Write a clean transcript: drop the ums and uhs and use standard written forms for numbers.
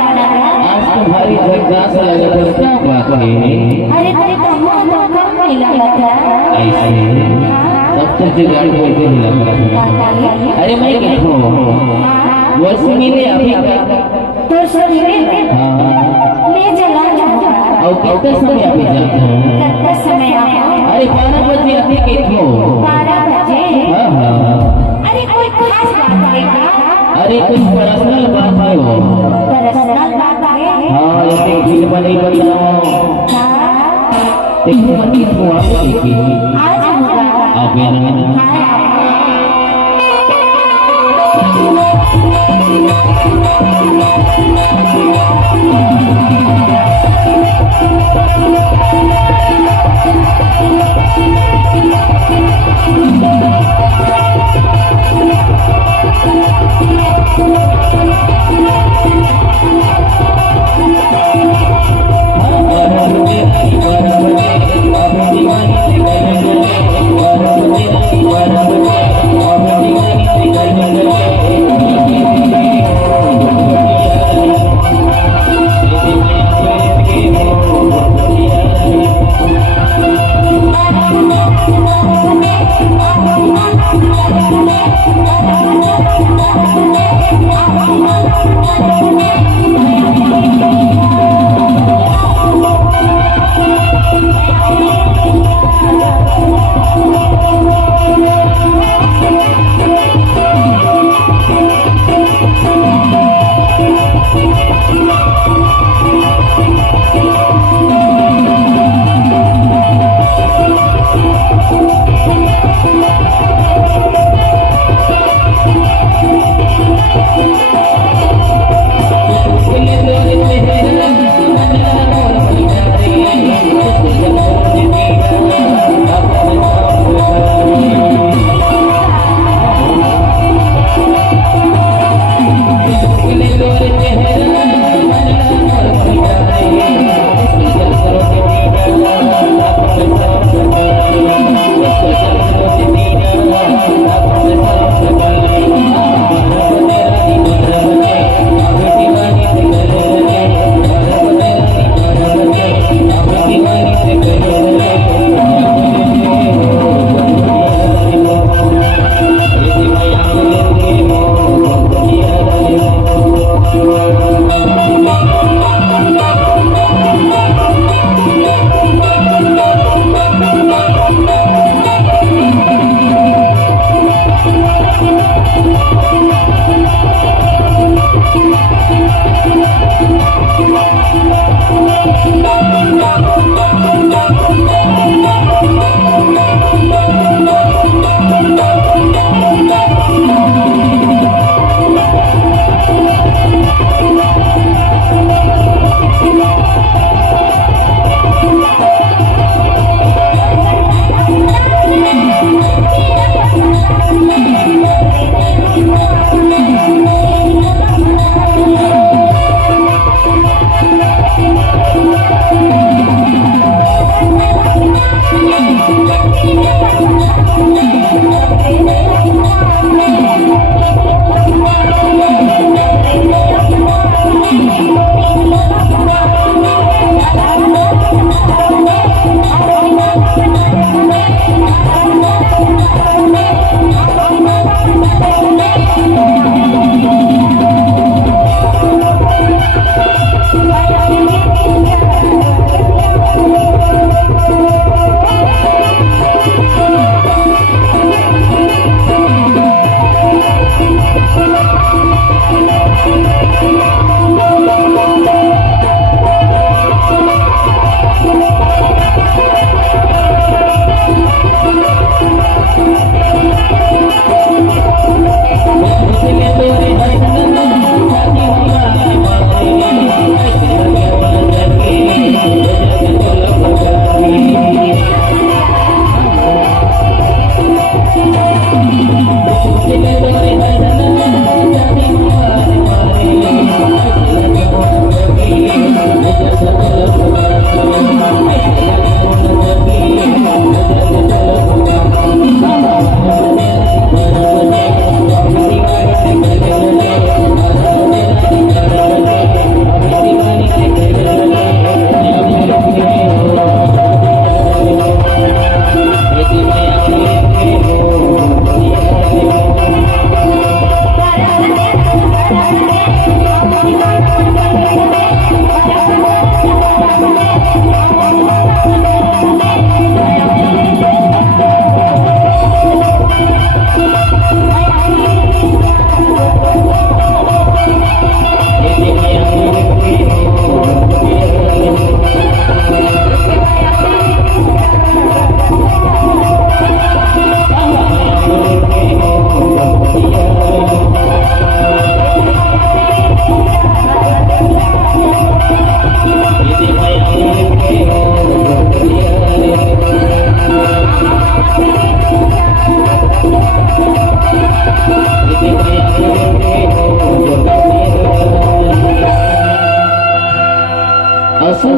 तुम्हारी जगदास क्या बात है? अरे तुम तो कम नहीं लगा था ऐसे सब कुछ गाड़ी बोल के नहीं लग रहा। अरे मैं कहूँ वर्ष मिले अभी तो सुनिए हाँ ले चला जाऊंगा और कितने समय अभी जाते हो? कितना समय आया? अरे 12 बजे अभी कहूँ 12 बजे। हाँ हाँ अरे कोई खास बात है क्या? अरे कुछ पर्सनल बात है वो। पर्सनल बात है? हाँ ये फिल्म नहीं बताओ हाँ देखो मत क्यों आप देखी आज होगा आप ना असं